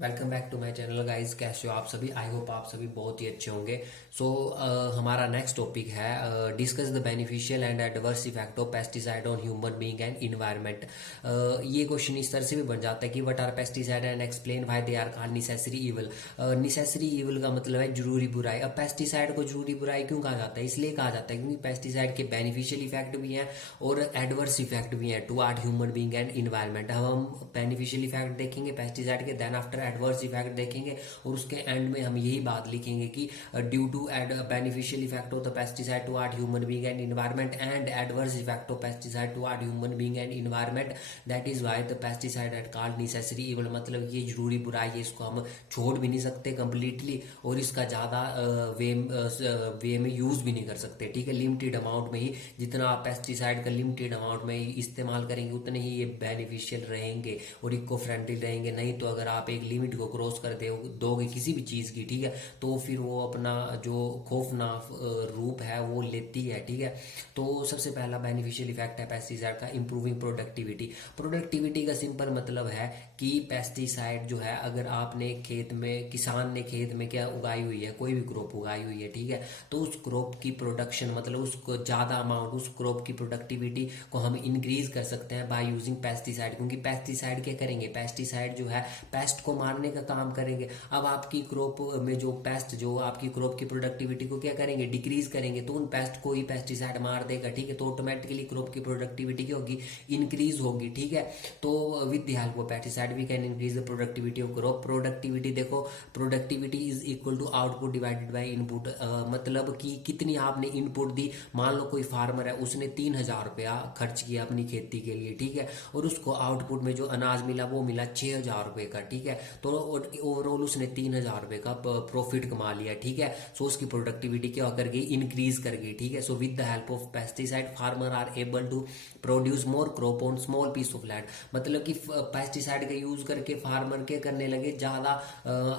Welcome back to my channel guys. कैसे हो आप सभी? आई होप आप सभी बहुत ही अच्छे होंगे। सो हमारा नेक्स्ट टॉपिक है discuss the beneficial and adverse effect of pesticide on human being and environment. ये क्वेश्चन इस तरह से भी बन जाता है कि what are pesticide and explain why they are called necessary evil. Necessary evil का मतलब है जरूरी बुराई। अब पेस्टिसाइड को जरूरी बुराई क्यों कहा जाता है? इसलिए कहा जाता है क्योंकि पेस्टिसाइड के बेनिफिशियल इफेक्ट भी हैं और एडवर्स इफेक्ट भी हैं toward human being and environment. अब हम बेनिफिशियल इफेक्ट देखेंगे पेस्टिसाइड के, देन आफ्टर एडवर्स इफेक्ट देखेंगे और उसके एंड में हम यही बात लिखेंगे कि due to beneficial effect of the pesticide toward human being and environment and adverse effect of pesticide toward human being and environment, that is why the pesticide are called necessary evil. मतलब ये जरूरी बुराई है, इसको हम छोड़ भी नहीं सकते कंप्लीटली और इसका ज्यादा वे में यूज भी नहीं कर सकते। ठीक है, लिमिटेड अमाउंट में ही, जितना आप पेस्टिसाइड का लिमिटेड अमाउंट में ही इस्तेमाल करेंगे उतने ही ये बेनिफिशियल रहेंगे और इको फ्रेंडली रहेंगे। नहीं तो अगर आप एक लिमिट को क्रॉस कर दोगे किसी भी चीज की, ठीक है, तो फिर वो अपना जो खौफनाक रूप है वो लेती है। ठीक है, तो सबसे पहला बेनिफिशियल इफेक्ट है पेस्टिसाइड का इंप्रूविंग प्रोडक्टिविटी। प्रोडक्टिविटी का सिंपल मतलब है कि पेस्टिसाइड जो है, अगर आपने खेत में, किसान ने खेत में क्या उगाई हुई है, कोई भी क्रॉप उगाई हुई है, ठीक है, तो उस क्रॉप की प्रोडक्शन मतलब उसको ज्यादा अमाउंट, उस क्रॉप की प्रोडक्टिविटी को हम इंक्रीज कर सकते हैं बाय यूजिंग पेस्टिसाइड। क्योंकि पेस्टिसाइड क्या करेंगे, पेस्टिसाइड जो है पेस्ट को मारने का काम करेंगे। अब आपकी क्रॉप में जो पेस्ट, जो आपकी क्रॉप की प्रोडक्टिविटी को क्या करेंगे, डिक्रीज करेंगे, तो उन पेस्ट को ही पेस्टिसाइड मार देगा। ठीक है, तो ऑटोमेटिकली क्रॉप की प्रोडक्टिविटी क्या होगी, इंक्रीज होगी। ठीक है, तो with the help of pesticide we can increase the productivity of crop. Productivity देखो, productivity is equal to output divided by input. मतलब कि कितनी आपने इनपुट दी। मान लो कोई फार्मर है, उसने 3,000 रुपया खर्च किया अपनी खेती के लिए, ठीक है, और उसको आउटपुट में जो अनाज मिला वो मिला 6,000 रुपए का। ठीक है, तो ओवरऑल उसने 3,000 रुपए का प्रॉफिट कमा लिया। ठीक है, सो उसकी प्रोडक्टिविटी क्या कर गई, इंक्रीज कर गई। ठीक है, so with the help of pesticide farmer are able to produce more crop on small piece of land. मतलब कि पेस्टिसाइड का यूज करके फार्मर क्या करने लगे, ज्यादा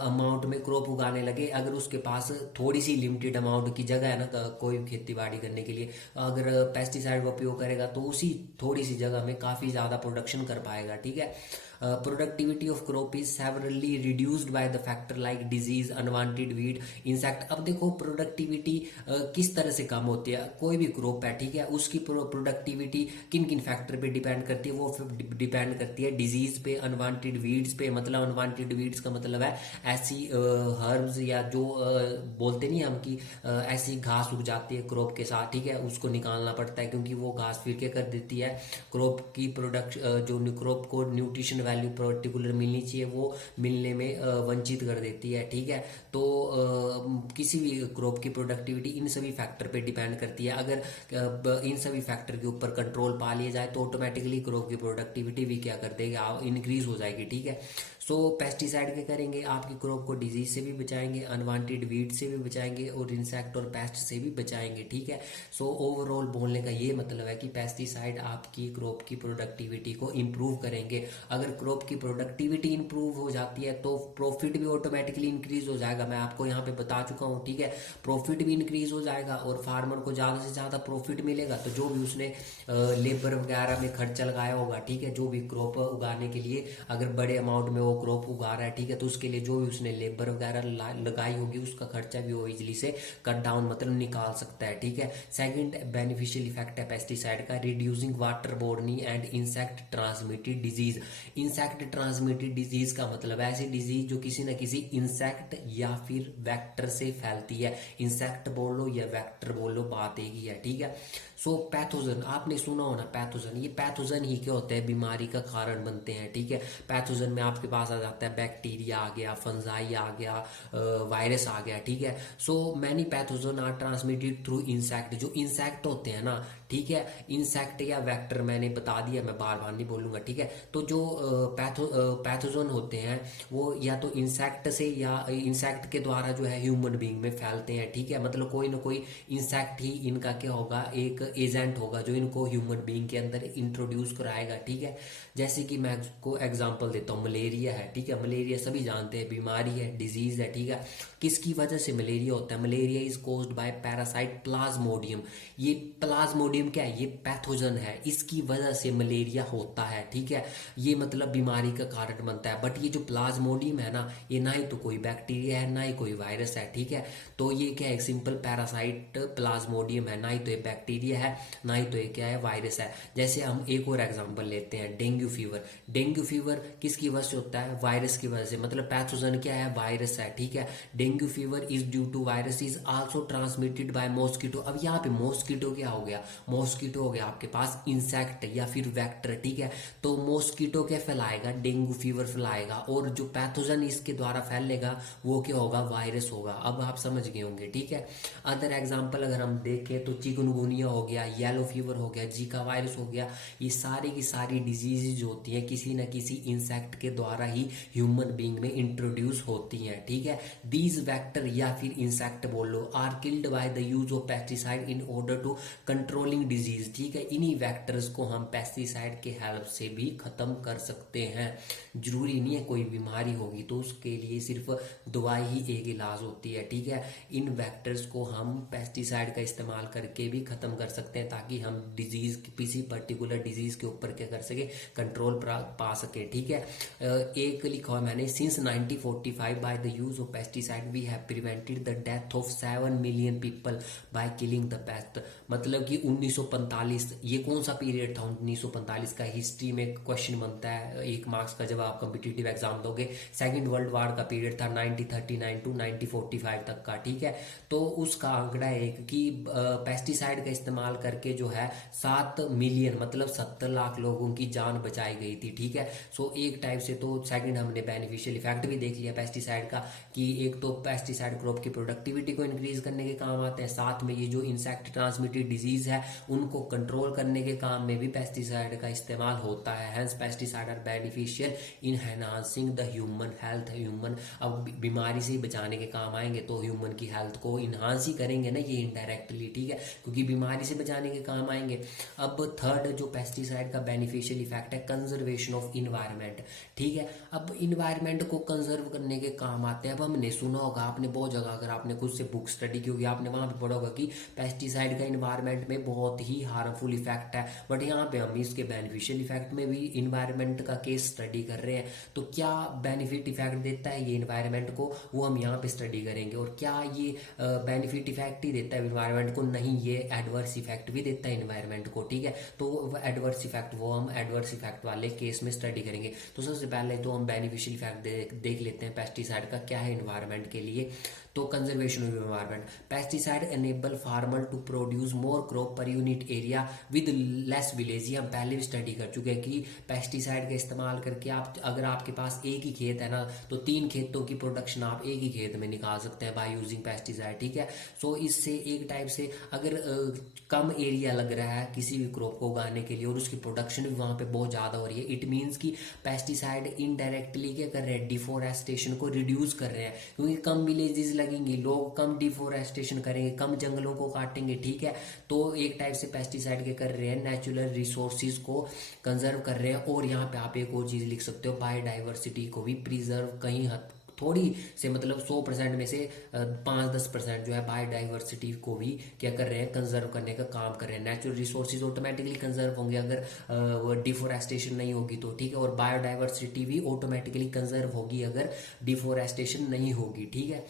अमाउंट में क्रॉप उगाने लगे। अगर उसके पास थोड़ी सी लिमिटेड अमाउंट की जगह है ना कोई खेती बाड़ी करने के लिए, अगर पेस्टिसाइड का उपयोग करेगा तो उसी थोड़ी सी जगह में काफी ज्यादा प्रोडक्शन कर पाएगा। ठीक है, productivity of crop is severally reduced by the factor like disease, unwanted weed, insect. अब देखो प्रोडक्टिविटी किस तरह से कम होती है, कोई भी क्रॉप है, ठीक है, उसकी प्रोडक्टिविटी किन किन फैक्टर पे डिपेंड करती है, वो डिपेंड करती है डिजीज पे, अनवांटेड वीड्स पे। मतलब अनवांटेड वीड्स का मतलब है ऐसी हर्ब्स या जो बोलते नहीं हम कि ऐसी घास उग जाती है क्रॉप के साथ, ठीक है, उसको निकालना पड़ता है क्योंकि वो घास फिर क्या कर देती है, क्रॉप की प्रोडक्ट जो क्रॉप को न्यूट्रिशन वैल्यू पर्टिकुलर मिलनी चाहिए वो मिलने में वंचित कर देती है। ठीक है, तो किसी भी क्रॉप की प्रोडक्टिविटी इन सभी फैक्टर पे डिपेंड करती है। अगर इन सभी फैक्टर के ऊपर कंट्रोल पा लिया जाए तो ऑटोमेटिकली क्रॉप की प्रोडक्टिविटी भी क्या कर देगी, इंक्रीज हो जाएगी। ठीक है, सो पेस्टिसाइड क्या करेंगे, आपकी क्रॉप को डिजीज से भी बचाएंगे, अनवांटेड वीड से भी बचाएंगे और इंसेक्ट और पेस्ट से भी बचाएंगे। ठीक है, सो ओवरऑल बोलने का ये मतलब है कि पेस्टिसाइड आपकी क्रॉप की प्रोडक्टिविटी को इंप्रूव करेंगे। अगर क्रॉप की प्रोडक्टिविटी इंप्रूव हो जाती है तो प्रॉफिट भी ऑटोमेटिकली इंक्रीज हो जाएगा। मैं आपको यहाँ पे बता चुका हूँ। ठीक है, प्रॉफिट भी इंक्रीज हो जाएगा और फार्मर को ज्यादा से ज्यादा प्रॉफिट मिलेगा। तो जो भी उसने लेबर वगैरह में खर्चा लगाया होगा, ठीक है, जो भी क्रॉप उगाने के लिए अगर बड़े अमाउंट में वो क्रॉप उगा रहा है, ठीक है, तो उसके लिए जो भी उसने लेबर वगैरह लगाई होगी उसका खर्चा भी वो इजिली से कट डाउन मतलब निकाल सकता है। ठीक है, सेकंड बेनिफिशियल इफेक्ट है पेस्टिसाइड का reducing water borne and insect transmitted disease. Insect transmitted disease का मतलब ऐसी डिजीज जो किसी न किसी इंसेक्ट या फिर वेक्टर से फैलती है। इंसेक्ट बोल लो या वेक्टर बोल लो, बात एक ही है। ठीक है, सो पैथोजन आपने सुना हो ना, पैथोजन, ये पैथोजन ही क्या होते हैं, बीमारी का कारण बनते हैं। ठीक है, पैथोजन में आपके पास आ जाता है बैक्टीरिया आ गया, फंजाई आ गया, वायरस आ गया। ठीक है, so many pathogen are transmitted through insect. जो इंसेक्ट होते हैं ना, ठीक है, इंसेक्ट या वेक्टर मैंने बता दिया, मैं बार बार नहीं बोलूंगा। ठीक है, तो जो पैथोजन होते हैं वो या तो इंसेक्ट से या इंसेक्ट के द्वारा जो है ह्यूमन बीइंग में फैलते हैं। ठीक है, मतलब कोई ना कोई इंसेक्ट ही इनका क्या होगा, एक एजेंट होगा जो इनको ह्यूमन बीइंग के अंदर इंट्रोड्यूस कराएगा। ठीक है, जैसे कि मैं आपको एग्जांपल देता हूँ, मलेरिया मलेरिया है, ठीक है, मलेरिया सभी जानते हैं बीमारी है, डिजीज है, ठीक है। किसकी वजह से मलेरिया होता है? Malaria is caused by parasite Plasmodium. ये प्लाज्मोडियम क्या है? ये पैथोजन है, इसकी वजह से मलेरिया होता है, ठीक है। ये मतलब बीमारी का कारण बनता है। बट ये जो प्लाज्मोडियम है ना, ये ना ही तो कोई बैक्टीरिया है ना ही कोई वायरस है, ठीक है। तो ये क्या है? सिंपल पैरासाइट प्लाज्मोडियम है, ना ही तो ये बैक्टीरिया है ना ही तो ये क्या है? वायरस है। जैसे हम एक और एग्जांपल लेते हैं, डेंगू फीवर। डेंगू फीवर किसकी वजह से होता है? वायरस की वजह से। मतलब पैथोजन क्या है? वायरस है, ठीक है। Dengue fever is due to virus is also transmitted by mosquito. अब यहाँ पे मॉस्किटो क्या हो गया? मॉस्किटो हो गया आपके पास इंसेक्ट या फिर वेक्टर, ठीक है। तो मॉस्किटो क्या फैलाएगा? डेंगू फीवर फैलाएगा, और जो पैथोजन इसके द्वारा फैलेगा वो क्या होगा? वायरस होगा। अब आप समझ गए होंगे, ठीक है। अदर एग्जांपल अगर हम देखें तो चिकनगुनिया हो गया, येलो फीवर हो गया, जीका वायरस हो गया। ये सारी की सारी डिजीजेज होती हैं किसी न किसी इंसेक्ट के द्वारा ही ह्यूमन बीइंग में इंट्रोड्यूस होती हैं, ठीक है। दीज वेक्टर या फिर इंसेक्ट बोलो are killed by the use of pesticide in order to controlling disease, ठीक है। इन्हीं वेक्टर्स को हम पेस्टिसाइड के हेल्प से भी खत्म कर सकते हैं। जरूरी नहीं है कोई बीमारी होगी तो उसके लिए सिर्फ दवाई ही एक इलाज होती है, ठीक है। इन वेक्टर्स को हम पेस्टिसाइड का इस्तेमाल करके भी खत्म कर सकते हैं, ताकि हम डिजीज किसी पर्टिकुलर डिजीज के ऊपर क्या कर सके? कंट्रोल पा सके, ठीक है। एक लिखा हुआ मैंने, since 1945 by the use of pesticide we have prevented the death of 7 million people by killing the pest. मतलब कि 1945, ये कौन सा पीरियड था? 1945 का हिस्ट्री में क्वेश्चन बनता है 1 मार्क्स का जब आप कॉम्पिटिटिव एग्जाम दोगे। सेकेंड वर्ल्ड वॉर का पीरियड था 1939 टू 1945 तक का, ठीक है। तो उसका आंकड़ा है कि पेस्टिसाइड का इस्तेमाल करके जो है 7 मिलियन मतलब 70 लाख लोगों की जान बचाई गई थी, ठीक है। सो एक टाइप से तो सेकंड हमने बेनिफिशियल इफेक्ट भी देख लिया पेस्टिसाइड का, कि एक तो पेस्टिसाइड क्रॉप की प्रोडक्टिविटी को इंक्रीज करने के काम आते हैं, साथ में ये जो इंसेक्ट ट्रांसमिटेड डिजीज है उनको कंट्रोल करने के काम में भी पेस्टिसाइड का इस्तेमाल होता है। Hence pesticide are beneficial in enhancing the human health. Human अब बीमारी से बचाने के काम आएंगे तो ह्यूमन की हेल्थ को इन्हांस ही करेंगे ना ये इनडायरेक्टली, ठीक है, क्योंकि बीमारी से बचाने के काम आएंगे। अब थर्ड जो पेस्टिसाइड का बेनिफिशियल इफेक्ट है, कंजर्वेशन ऑफ इन्वायरमेंट, ठीक है। अब इन्वायरमेंट को कंजर्व करने के काम आते हैं। अब हमने सुना होगा, आपने बहुत जगह अगर आपने खुद से बुक स्टडी की होगी आपने वहां पे पढ़ा होगा कि पेस्टिसाइड का इन्वायरमेंट में बहुत ही हार्मफुल इफेक्ट है। बट यहाँ पे हम इसके बेनिफिशियल इफेक्ट में भी इन्वायरमेंट का केस स्टडी कर रहे हैं, तो क्या बेनिफिट इफेक्ट देता है ये इन्वायरमेंट को, वो हम यहाँ पे स्टडी करेंगे। और क्या ये बेनिफिट इफेक्ट ही देता है इन्वायरमेंट को? नहीं, ये एडवर्स इफेक्ट भी देता है इन्वायरमेंट को, ठीक है। तो एडवर्स इफेक्ट वो हम एडवर्स इफेक्ट वाले केस में स्टडी करेंगे। तो सबसे पहले तो हम बेनिफिशियल इफेक्ट देख लेते हैं पेस्टिसाइड का क्या है इन्वायरमेंट के लिए। तो conservation of environment, pesticide enable farmer to produce more crop per unit area with less village. हम पहले भी स्टडी कर चुके हैं कि पेस्टिसाइड का इस्तेमाल करके आप अगर आपके पास एक ही खेत है ना तो 3 खेतों की प्रोडक्शन आप एक ही खेत में निकाल सकते हैं बाय यूजिंग पेस्टिसाइड, ठीक है। सो इससे एक टाइप से अगर कम एरिया लग रहा है किसी भी क्रॉप को उगाने के लिए और उसकी प्रोडक्शन भी वहां पे बहुत ज्यादा हो रही है, इट मीन्स कि पेस्टिसाइड इनडायरेक्टली क्या कर रहे हैं? डिफोरेस्टेशन को रिड्यूस कर रहे हैं, क्योंकि कम विलेजेस लगेंगी, लोग कम डिफोरेस्टेशन करेंगे, कम जंगलों को काटेंगे, ठीक है। तो एक टाइप से पेस्टिसाइड के कर रहे हैं नेचुरल रिसोर्सिस को कंजर्व कर रहे हैं। और यहाँ पे आप एक और चीज लिख सकते हो, बायोडाइवर्सिटी को भी प्रिजर्व कहीं हद थोड़ी से मतलब 100% में से 5-10% जो है बायोडाइवर्सिटी को भी क्या कर रहे हैं? कंजर्व करने का काम कर रहे हैं। नेचुरल रिसोर्सेज ऑटोमेटिकली कंजर्व होंगे अगर डिफोरेस्टेशन नहीं होगी तो, ठीक है। और बायोडाइवर्सिटी भी ऑटोमेटिकली कंजर्व होगी अगर डिफोरेस्टेशन नहीं होगी, ठीक है।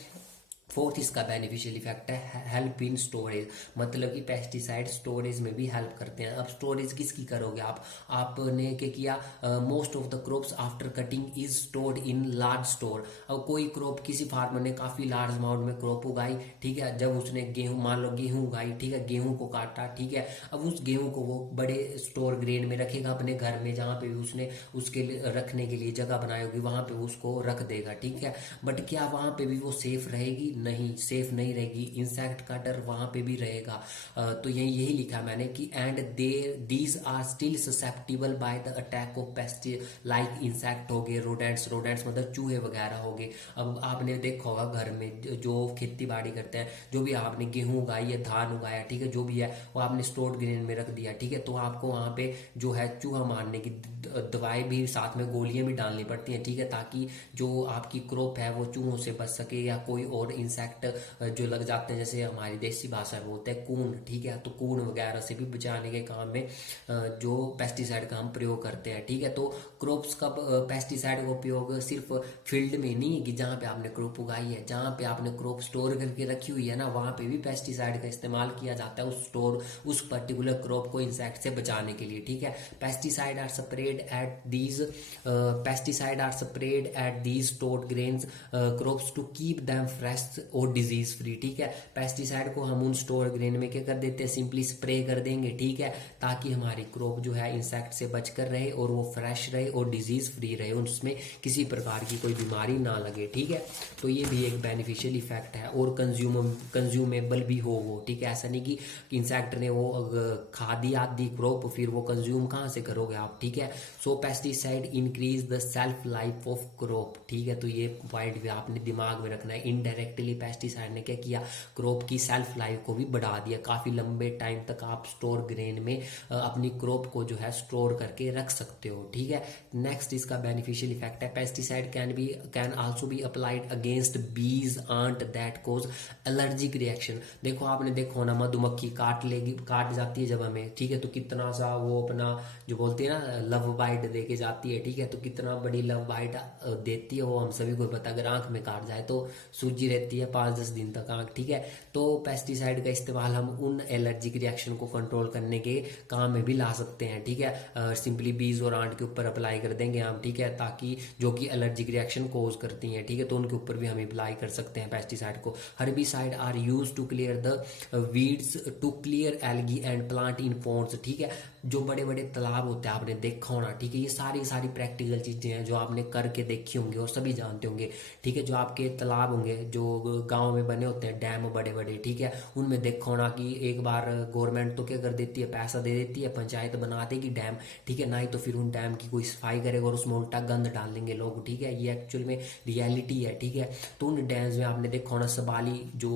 फोर्थ इसका बेनिफिशियल इफेक्ट है हेल्प इन स्टोरेज, मतलब कि पेस्टिसाइड स्टोरेज में भी हेल्प करते हैं। अब स्टोरेज किसकी करोगे आपने क्या किया? Most of the crops after cutting is stored in large store. अब कोई क्रॉप किसी फार्मर ने काफी लार्ज अमाउंट में क्रॉप उगाई, ठीक है, जब उसने गेहूं मान लो गेहूं उगाई, ठीक है, गेहूं को काटा, ठीक है, अब उस गेहूं को वो बड़े स्टोर ग्रेन में रखेगा अपने घर में, जहां पे भी उसने उसके रखने के लिए जगह बनाई होगी वहां पे उसको रख देगा, ठीक है। बट क्या वहां पे भी वो सेफ रहेगी? नहीं, सेफ नहीं रहेगी, इंसेक्ट का डर वहां पे भी रहेगा। तो यही लिखा मैंने कि and there these are still susceptible by the attack of pest like insect हो गए, रोडेंट्स मतलब चूहे वगैरह हो गए। अब आपने देखा होगा घर में जो खेती बाड़ी करते हैं, जो भी आपने गेहूं उगाई है, धान उगाया, ठीक है, जो भी है वो आपने स्टोर्ड ग्रेन में रख दिया, ठीक है, तो आपको वहां पे जो है चूहा मारने की दवाई भी साथ में गोलियां भी डालनी पड़ती हैं, ठीक है, ताकि जो आपकी क्रॉप है वो चूहों से बच सके या कोई और इंसेक्ट जो लग जाते हैं, जैसे हमारी देसी भाषा में बोलते हैं कून, ठीक है, तो कून वगैरह से भी बचाने के काम में जो पेस्टिसाइड का हम प्रयोग करते हैं, ठीक है। तो क्रॉप्स का पेस्टिसाइड का उपयोग सिर्फ फील्ड में नहीं है कि जहाँ पे आपने क्रॉप उगाई है, जहाँ पे आपने क्रॉप स्टोर करके रखी हुई है ना, वहां पे भी पेस्टिसाइड का इस्तेमाल किया जाता है उस पर्टिकुलर क्रॉप को इंसेक्ट से बचाने के लिए, ठीक है। Pesticide are spread at these stored grains crops to keep them fresh और डिजीज फ्री, ठीक है। पेस्टिसाइड को हम उन स्टोर ग्रेन में क्या कर देते हैं, सिंपली स्प्रे कर देंगे, ठीक है, ताकि हमारी क्रॉप जो है इंसेक्ट से बचकर रहे और वो फ्रेश रहे और डिजीज फ्री रहे, उसमें किसी प्रकार की कोई बीमारी ना लगे, ठीक है। तो ये भी एक बेनिफिशियल इफेक्ट है और कंज्यूमेबल भी हो वो, ठीक है। ऐसा नहीं कि इंसेक्ट ने वो खा दी आधी क्रॉप, फिर वो कंज्यूम कहाँ से करोगे आप, ठीक है। So pesticide increase the shelf life of crop, ठीक है, तो ये पॉइंट भी आपने दिमाग में रखना है। इनडायरेक्टली पेस्टिसाइड ने क्या किया, क्रॉप की सेल्फ लाइफ को भी बढ़ा दिया, काफी लंबे टाइम तक आप स्टोर ग्रेन में अपनी क्रॉप को जो है स्टोर करके रख सकते हो, ठीक है। नेक्स्ट इसका बेनिफिशियल इफेक्ट है, pesticide can also be applied against bees ant that cause allergic reaction. देखो आपने देखो ना, मधुमक्खी काट जाती है जब हमें, ठीक है, तो कितना सा वो अपना जो बोलते हैं ना लव बाइट दे के जाती है, ठीक है, तो कितना बड़ी लव बाइट देती है वो हम सभी को पता। अगर आंख में काट जाए तो सूजी रहती है 5-10 दिन तक आंख, ठीक है। तो पेस्टिसाइड का इस्तेमाल हम उन एलर्जिक रिएक्शन को कंट्रोल करने के काम में भी ला सकते हैं, ठीक है। सिंपली बीज और आंट के ऊपर अप्लाई कर देंगे हम, ठीक है, ताकि जो कि एलर्जिक रिएक्शन कोज करती हैं, ठीक है, तो उनके ऊपर भी हम अप्लाई कर सकते हैं पेस्टिसाइड को। Herbicide are use to clear the weeds to clear algae and plant in ponds, ठीक है। जो बड़े बड़े तालाब होते हैं आपने देखा होना, ठीक है, ये सारी प्रैक्टिकल चीजें हैं जो आपने करके देखी होंगी और सभी जानते होंगे, ठीक है। जो आपके तालाब होंगे जो गांव में बने होते हैं, डैम बड़े बड़े, ठीक है, उनमें देखा होना कि एक बार गवर्नमेंट तो क्या कर देती है, पैसा दे देती है, पंचायत बना देगी डैम, ठीक है, ना ही तो फिर उन डैम की कोई सफाई करेगा और उसमें उल्टा गंद डाल देंगे लोग, ठीक है। ये एक्चुअल में रियलिटी है, ठीक है। तो उन डैम्स में आपने देखा होना सबाली जो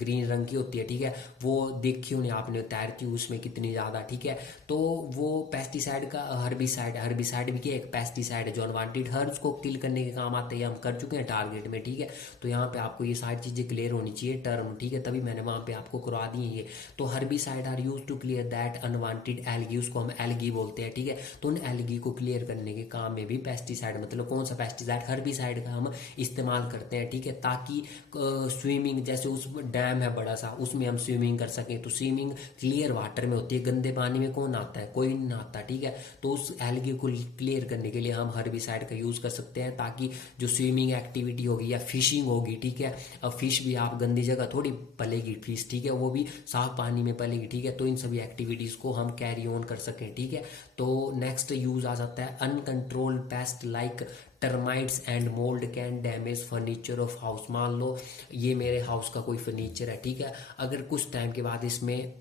ग्रीन रंग की होती है, ठीक है, वो देखी होनी आपने तैरती उसमें कितनी ज्यादा, ठीक है। तो वो पेस्टिसाइड का हर्बिसाइड भी क्या एक पेस्टिसाइड है जो अनवांटेड हर्ब्स को किल करने के काम आते हैं, हम कर चुके हैं टारगेट में, ठीक है। तो यहाँ पे आपको ये सारी चीजें क्लियर होनी चाहिए टर्म, ठीक है, तभी मैंने वहां पे आपको करवा दी है ये। तो herbicide are use to clear that unwanted algae, उसको हम एल्गी बोलते हैं, ठीक है। तो उन एल्गी को क्लियर करने के काम में भी पेस्टिसाइड, मतलब कौन सा पेस्टिसाइड, हर्बिसाइड का हम इस्तेमाल करते हैं, ठीक है, ताकि स्विमिंग, जैसे उस डैम है बड़ा सा, उसमें हम स्विमिंग कर सकें। तो स्विमिंग क्लियर वाटर में होती है, गंदे पानी में कौन आता है, कोई नहीं आता, ठीक है। तो उस एल्गी को क्लियर करने के लिए हम हर्बिसाइड का यूज कर सकते हैं, ताकि जो स्विमिंग एक्टिविटी होगी या फिशिंग होगी, ठीक है, अब फिश भी आप गंदी जगह थोड़ी पलेगी फिश, ठीक है, वो भी साफ पानी में पलेगी, ठीक है। तो इन सभी एक्टिविटीज को हम कैरी ऑन कर सकें, ठीक है। तो नेक्स्ट यूज आ जाता है uncontrolled paste like termites and mould can damage furniture of house. मान लो ये मेरे हाउस का कोई फर्नीचर है, ठीक है, अगर कुछ टाइम के बाद इसमें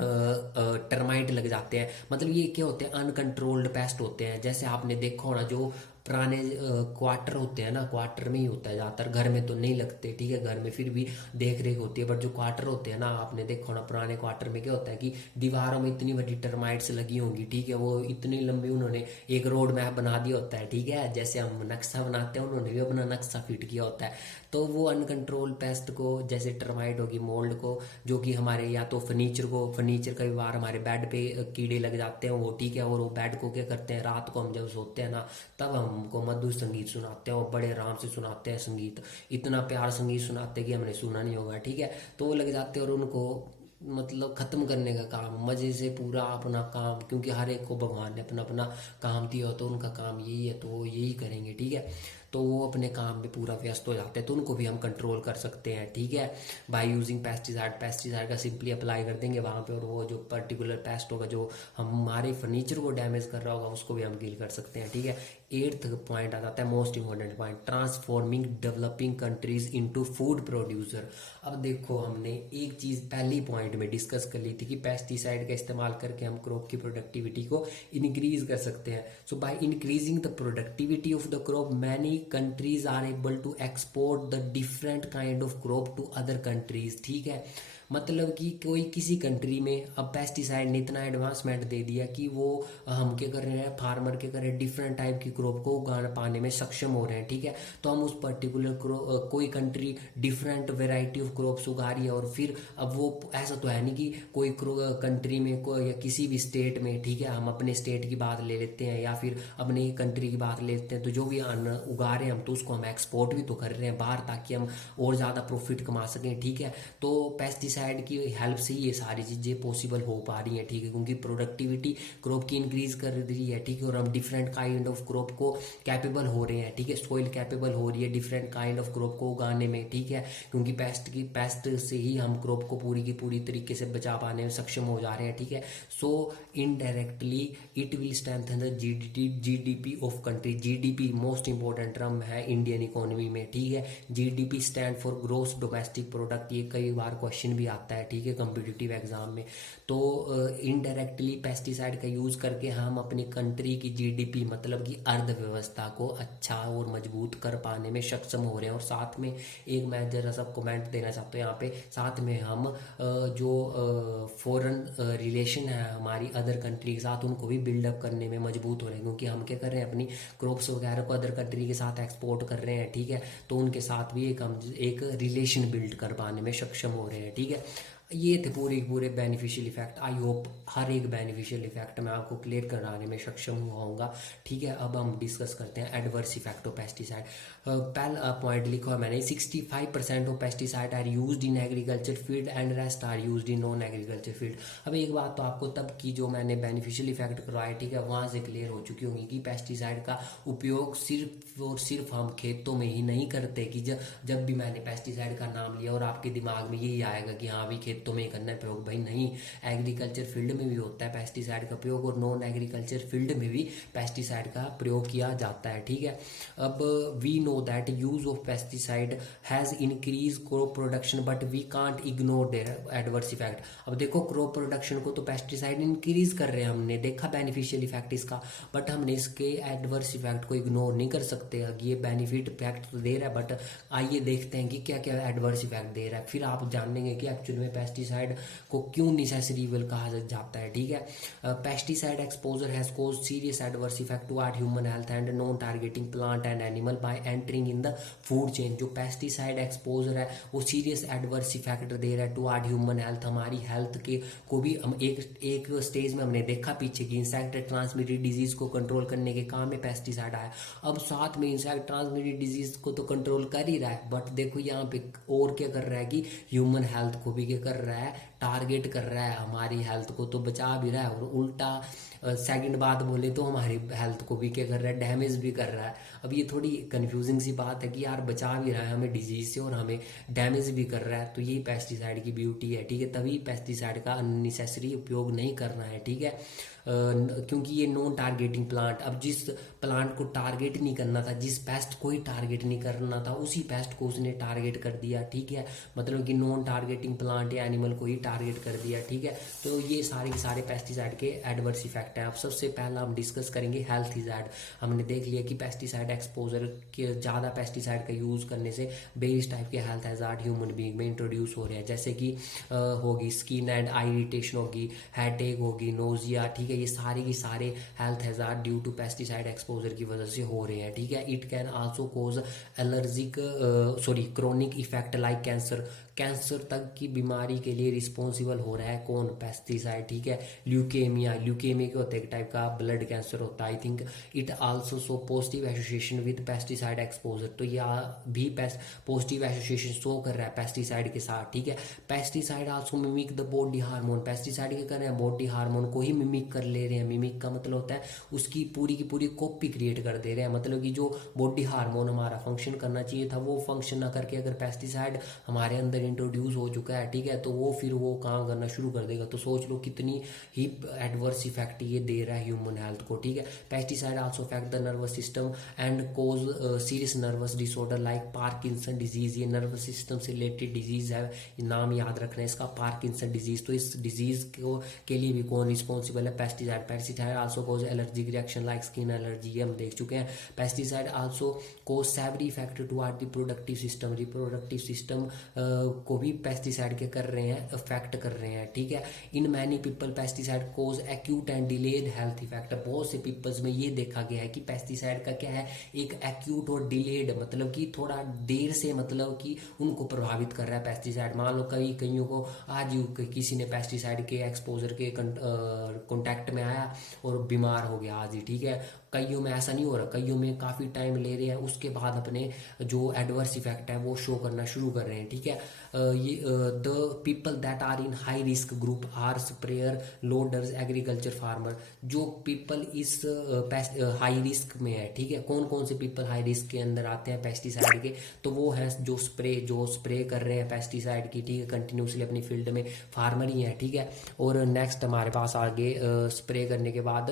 टर्माइट लग जाते हैं, मतलब ये क्या होते हैं, अनकंट्रोल्ड पेस्ट होते हैं। जैसे आपने देखा होना जो पुराने क्वार्टर होते हैं ना, क्वार्टर में ही होता है ज्यादातर, घर में तो नहीं लगते, ठीक है, घर में फिर भी देख रेख होती है, बट जो क्वार्टर होते हैं ना, आपने देखा होना पुराने क्वार्टर में क्या होता है कि दीवारों में इतनी बड़ी टर्माइट्स लगी होंगी, ठीक है, वो इतनी लंबी उन्होंने एक रोड मैप बना दिया होता है, ठीक है, जैसे हम नक्शा बनाते हैं उन्होंने भी अपना नक्शा फिट किया होता है। तो वो अनकंट्रोल पेस्ट को, जैसे टर्माइट होगी, मोल्ड को, जो कि हमारे या तो फर्नीचर कई बार हमारे बेड पे कीड़े लग जाते हैं वो, ठीक है, और वो बेड को क्या करते हैं, रात को हम जब सोते हैं ना, तब हमको मधुर संगीत सुनाते हैं और बड़े आराम से सुनाते हैं संगीत, इतना प्यार संगीत सुनाते हैं कि हमने सुना नहीं होगा, ठीक है। तो वो लग जाते हैं और उनको मतलब खत्म करने का काम, मजे से पूरा अपना काम, क्योंकि हर एक को भगवान ने अपना अपना काम दिया हो, तो उनका काम यही है तो वो यही करेंगे, ठीक है। तो वो अपने काम में पूरा व्यस्त हो जाते हैं, तो उनको भी हम कंट्रोल कर सकते हैं, ठीक है, बाय यूजिंग पेस्टिसाइड का सिंपली अप्लाई कर देंगे वहां पे, और वो जो पर्टिकुलर पेस्ट होगा जो हमारे फर्नीचर को डैमेज कर रहा होगा उसको भी हम किल कर सकते हैं, ठीक है। एट्थ पॉइंट आ जाता है most important point, transforming developing countries into food producer. अब देखो हमने एक चीज़ पहली पॉइंट में डिस्कस कर ली थी कि पेस्टिसाइड का इस्तेमाल करके हम क्रॉप की प्रोडक्टिविटी को इंक्रीज कर सकते हैं। So by increasing the productivity of the crop many countries are able to export the different kind of crop to other countries. ठीक है, मतलब कि कोई किसी कंट्री में अब पेस्टिसाइड ने इतना एडवांसमेंट दे दिया कि वो हम क्या कर रहे हैं, फार्मर क्या कर रहे हैं, डिफरेंट टाइप की क्रॉप को उगा पाने में सक्षम हो रहे हैं। ठीक है, तो हम उस पर्टिकुलर कोई country different variety of crops उगा रही है, और फिर अब वो ऐसा तो है नहीं कि कोई कंट्री में कोई या किसी भी स्टेट में, ठीक है, हम अपने स्टेट की बात ले लेते हैं या फिर अपनी कंट्री की बात ले लेते हैं, तो जो भी अन्न उगा रहे हैं हम तो उसको हम एक्सपोर्ट भी तो कर रहे हैं बाहर, ताकि हम और ज़्यादा प्रॉफिट कमा सकें। ठीक है, तो पेस्टिसाइड की हेल्प से ही ये सारी चीज़ें पॉसिबल हो पा रही हैं। ठीक है, क्योंकि प्रोडक्टिविटी क्रॉप की इंक्रीज कर रही है। ठीक है, और हम डिफरेंट काइंड ऑफ क्रॉप को कैपेबल हो रहे हैं। ठीक है, सॉइल कैपेबल हो रही है डिफरेंट काइंड ऑफ क्रॉप को उगाने में। ठीक है, क्योंकि पेस्ट से ही हम क्रॉप को पूरी की पूरी तरीके से बचा पाने में सक्षम हो जा रहे हैं। ठीक है, so indirectly it will strengthen the GDP of country. GDP most important term है इंडियन इकोनॉमी में। ठीक है, GDP stand for gross domestic product, ये कई बार क्वेश्चन भी आता है। ठीक है, कॉम्पिटिटिव एग्जाम में। तो इनडायरेक्टली पेस्टिसाइड का यूज करके हम अपनी कंट्री की जीडीपी मतलब कि अर्थव्यवस्था को अच्छा और मजबूत कर पाने में सक्षम हो रहे हैं। और साथ में एक मैं जरा सा कमेंट देना चाहता हूँ यहाँ पे, साथ में हम जो फॉरेन रिलेशन है हमारी अदर कंट्री के साथ, उनको भी बिल्डअप करने में मजबूत हो रहे हैं, क्योंकि हम क्या कर रहे हैं, अपनी क्रॉप्स वगैरह को अदर कंट्री के साथ एक्सपोर्ट कर रहे हैं। ठीक है, तो उनके साथ भी एक रिलेशन बिल्ड कर पाने में सक्षम हो रहे हैं। ठीक है, ये थे पूरे बेनिफिशियल इफेक्ट। आई होप हर एक बेनिफिशियल इफेक्ट मैं आपको क्लियर कराने में सक्षम हुआ होगा। ठीक है, अब हम डिस्कस करते हैं एडवर्स इफेक्ट ऑफ पेस्टिसाइड। पहला पॉइंट लिखा है मैंने, 65% of pesticide are used in agriculture field and rest are used in non agriculture field. अब एक बात तो आपको तब की जो मैंने बेनिफिशियल इफेक्ट करवाया, ठीक है, वहाँ से क्लियर हो चुकी होंगी कि पेस्टिसाइड का उपयोग सिर्फ और सिर्फ हम खेतों में ही नहीं करते। कि जब भी मैंने पेस्टिसाइड का नाम लिया और आपके दिमाग में यही आएगा कि हाँ भी खेतों में करना है प्रयोग, भाई नहीं, एग्रीकल्चर फील्ड में भी होता है पेस्टिसाइड का प्रयोग और नॉन एग्रीकल्चर फील्ड में भी पेस्टिसाइड का प्रयोग किया जाता है। ठीक है, अब we know that use of pesticide has increase crop production but we can't ignore their adverse effect. अब देखो क्रॉप प्रोडक्शन को तो पेस्टिसाइड इंक्रीज कर रहे हैं, हमने देखा बेनिफिशियल इफेक्ट इसका, बट हमने इसके एडवर्स इफेक्ट को इग्नोर नहीं कर सकते। ये बेनिफिट इफेक्ट तो दे रहा है, बट आइए देखते हैं कि क्या क्या एडवर्स इफेक्ट दे रहा है, फिर आप जानेंगे कि एक्चुअली में पेस्टिसाइड को क्यों नेसेसरी इविल कहा जाता है। ठीक है, pesticide exposure has cause serious adverse effect toward human health and non targeting plant and animal bye entering in the food chain. जो पेस्टिसाइड एक्सपोजर है वो सीरियस एडवर्स इफेक्ट दे रहा है टुवर्ड ह्यूमन हेल्थ, हमारी हेल्थ के को भी। हम एक स्टेज में हमने देखा पीछे कि इंसेक्ट ट्रांसमिटेड डिजीज को कंट्रोल करने के काम में पेस्टिसाइड आया, अब साथ में इंसेक्ट ट्रांसमिटेड डिजीज को तो कंट्रोल कर ही रहा है, बट देखो यहाँ पे और क्या कर रहा है कि ह्यूमन हेल्थ को भी क्या कर रहा है, टारगेट कर रहा है, हमारी हेल्थ को तो बचा भी रहा है और उल्टा सेकंड बात बोले तो हमारी हेल्थ को भी क्या कर रहा है, डैमेज भी कर रहा है। अब ये थोड़ी कंफ्यूजिंग सी बात है कि यार बचा भी रहा है हमें डिजीज से और हमें डैमेज भी कर रहा है, तो ये पेस्टिसाइड की ब्यूटी है। ठीक है, तभी पेस्टिसाइड का अननेसेसरी उपयोग नहीं करना है। ठीक है, क्योंकि ये नॉन टारगेटिंग प्लांट, अब जिस प्लांट को टारगेट नहीं करना था, जिस पेस्ट को ही टारगेट नहीं करना था, उसी पेस्ट को उसने टारगेट कर दिया। ठीक है, मतलब कि नॉन टारगेटिंग प्लांट या एनिमल को ही टारगेट कर दिया। ठीक है, तो ये सारे के सारे पेस्टिसाइड के एडवर्स इफेक्ट हैं। अब सबसे पहला हम डिस्कस करेंगे हेल्थ इजैड। हमने देख लिया कि पेस्टिसाइड एक्सपोजर के ज़्यादा पेस्टिसाइड का यूज़ करने से वेरियस टाइप के हेल्थ हैजार्ड ह्यूमन बीइंग में इंट्रोड्यूस हो रहे हैं, जैसे कि होगी स्किन एंड आई इरिटेशन, होगी हेडेक, होगी नोजिया। ठीक है, ये सारे की सारे health hazard due to pesticide exposure की वजह से हो रहे हैं। ठीक है, it can also cause allergic chronic effect like cancer तक की बीमारी के लिए रिस्पॉन्सिबल हो रहा है कौन, पेस्टिसाइड। ठीक है, ल्यूकेमिया के होते एक टाइप का ब्लड कैंसर होता है, I think. It also show positive association with pesticide exposure, तो यह भी पॉजिटिव एसोसिएशन शो कर रहा है पेस्टिसाइड के साथ। ठीक है, pesticide also mimic the body hormone, pesticide क्या कर रहे हैं, बॉडी हार्मोन को ही मिमिक कर ले रहे हैं। मिमिक का मतलब होता है उसकी पूरी की पूरी कॉपी क्रिएट कर दे रहे हैं, मतलब कि जो बॉडी हार्मोन हमारा फंक्शन करना चाहिए था वो फंक्शन ना करके अगर पेस्टिसाइड हमारे अंदर इंट्रोड्यूस हो चुका है, ठीक है, तो वो फिर वो काम करना शुरू कर देगा। तो सोच लो कितनी ही एडवर्स इफेक्ट ये दे रहा है ह्यूमन हेल्थ को, ठीक है। Pesticide also affect the nervous system and cause serious nervous disorder like Parkinson disease. ये नर्वस सिस्टम से रिलेटेड डिजीज है, नाम याद रखना है इसका, पार्किंसन डिजीज। तो इस डिजीज को के लिए भी कौन रिस्पॉन्सिबल है? Pesticide. Pesticide also cause allergic reaction like skin allergy, हम देख चुके हैं। Pesticide also cause severe effect toward the productive system. Reproductive system को भी पेस्टिसाइड के कर रहे हैं, अफेक्ट कर रहे हैं, ठीक है। In many people pesticide cause acute and delayed health effect. बहुत से पीपल्स में ये देखा गया है कि पेस्टिसाइड का क्या है, एक एक्यूट और डिलेड, मतलब कि थोड़ा देर से, मतलब कि उनको प्रभावित कर रहा है पेस्टिसाइड। मान लो कईयों को आज ही किसी ने पेस्टिसाइड के एक्सपोजर के कॉन्टैक्ट में आया और बीमार हो गया आज ही, ठीक है। कईयों में ऐसा नहीं हो रहा, कईयों में काफ़ी टाइम ले रहे हैं, उसके बाद अपने जो एडवर्स इफेक्ट है वो शो करना शुरू कर रहे हैं, ठीक है। ये the people that are in high risk group are sprayer, loaders, agriculture farmer. जो पीपल इस हाई रिस्क में है, ठीक है, कौन कौन से पीपल हाई रिस्क के अंदर आते हैं पेस्टिसाइड के? तो वो है जो स्प्रे कर रहे हैं पेस्टिसाइड की, ठीक है, कंटिन्यूसली अपनी फील्ड में, फार्मर ही है, ठीक है। और नेक्स्ट हमारे पास आगे स्प्रे करने के बाद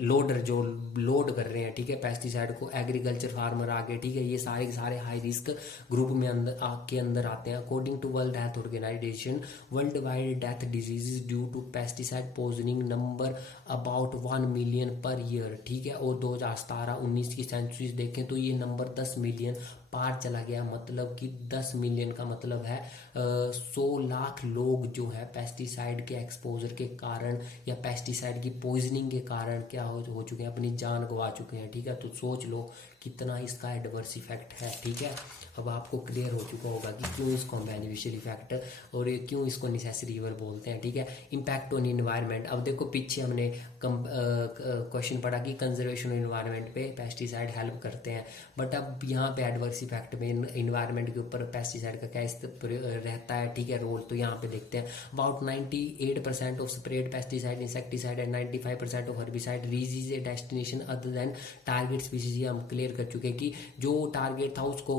लोडर जो लोड कर रहे हैं, ठीक है, पेस्टिसाइड को, एग्रीकल्चर फार्मर आगे, ठीक है। ये सारे के सारे हाई रिस्क ग्रुप में अंदर आते हैं। According to World Health Organization, world wide death disease due to pesticide poisoning number about 1 million per year, ठीक है। और 2017-19 की सेंचुरीज देखें तो ये नंबर 10 मिलियन पार चला गया। मतलब कि 10 मिलियन का मतलब है 100 लाख लोग जो है पेस्टिसाइड के एक्सपोजर के कारण या पेस्टिसाइड की पॉइजनिंग के कारण क्या हो चुके हैं, अपनी जान गंवा चुके हैं, ठीक है। तो सोच लो कितना इसका एडवर्स इफेक्ट है, ठीक है। अब आपको क्लियर हो चुका होगा कि क्यों इसको बेनिफिशियल इफेक्ट और क्यों इसको नेसेसरी ईवल बोलते हैं, ठीक है। Impact on environment. अब देखो पीछे हमने क्वेश्चन पढ़ा कि कंजर्वेशन इन्वायरमेंट पे पेस्टिसाइड हेल्प करते हैं, बट अब यहाँ पे एडवर्स इफेक्ट में इन्वायरमेंट के ऊपर पेस्टिसाइड का क्या रहता है, ठीक है, रोल। तो यहाँ पे देखते हैं about 98% of spread pesticide insecticide and 95% of herbicide reaches A destination other than target species. ये हम क्लियर कर चुके हैं कि जो टारगेट था उसको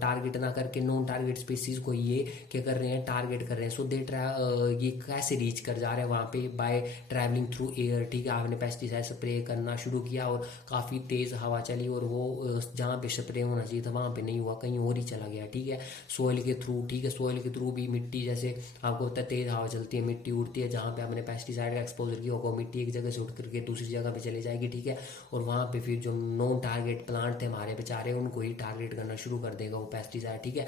टारगेट ना करके नॉन टारगेट स्पीसीज को ये क्या कर रहे हैं, टारगेट कर रहे हैं। सो दे ये कैसे रीच कर जा रहे हैं वहाँ पे? बाय ट्रैवलिंग थ्रू एयर, ठीक है। आपने पेस्टिसाइड स्प्रे करना शुरू किया और काफ़ी तेज़ हवा चली और वो जहाँ पे स्प्रे होना चाहिए था वहाँ पे नहीं हुआ, कहीं और ही चला गया, ठीक है। सॉइल के थ्रू, ठीक है, सॉइल के थ्रू भी मिट्टी, जैसे आपको पता है तेज़ हवा चलती है, मिट्टी उड़ती है, जहाँ पे आपने पेस्टिसाइड का एक्सपोजर किया होगा मिट्टी एक जगह से उठ करके दूसरी जगह पे चली जाएगी, ठीक है। और वहाँ पे फिर जो नॉन टारगेट प्लांट थे हमारे बेचारे, उनको ही टारगेट करना शुरू कर देगा वो पेस्टिसाइड, ठीक है।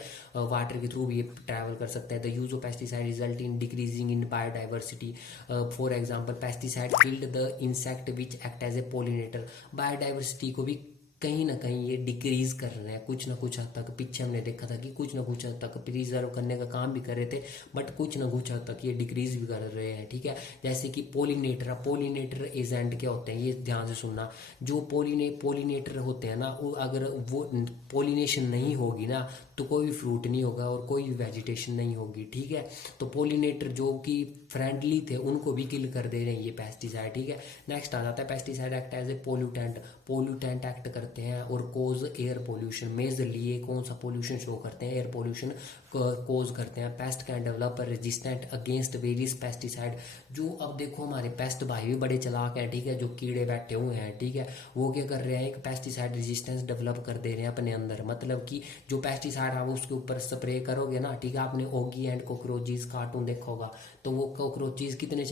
वाटर के थ्रू भी ये ट्रैवल कर सकता है। The use of pesticide result in decreasing in biodiversity. For example pesticide killed the insect which act as a pollinator. Biodiversity को भी कहीं ना कहीं ये डिक्रीज कर रहे हैं कुछ ना कुछ हद तक। पीछे हमने देखा था कि कुछ ना कुछ हद तक प्रिजर्व करने का काम भी कर रहे थे, बट कुछ ना कुछ हद तक ये डिक्रीज भी कर रहे हैं, ठीक है। जैसे कि पोलिनेटर एजेंट क्या होते हैं, ये ध्यान से सुनना। जो पोलिनेटर होते हैं ना, वो अगर वो पोलिनेशन नहीं होगी ना तो कोई भी फ्रूट नहीं होगा और कोई भी वेजिटेशन नहीं होगी, ठीक है। तो पोलिनेटर जो कि फ्रेंडली थे उनको भी किल कर दे रहे हैं ये पेस्टिसाइड, ठीक है। नेक्स्ट आ जाता है pesticide act as a pollutant act करते हैं और कोज एयर पोल्यूशन। मेजरली ये कौन सा पोल्यूशन शो करते हैं? एयर पोल्यूशन कोज करते हैं। Paste can develop resistant against various pesticide. जो अब देखो हमारे पेस्ट भाई भी बड़े चालाक हैं, ठीक है, जो कीड़े बैठे हुए हैं, ठीक है, वो क्या कर रहे हैं, एक पेस्टिसाइड रेजिस्टेंस डेवलप कर दे रहे हैं अपने अंदर। मतलब कि जो पेस्टिसाइड आप उसके ऊपर स्प्रे करोगे ना, ठीक है, आपने ओगी एंड कॉकरोचेस कार्टून देखा होगा, तो वो कॉकरोचेस कितने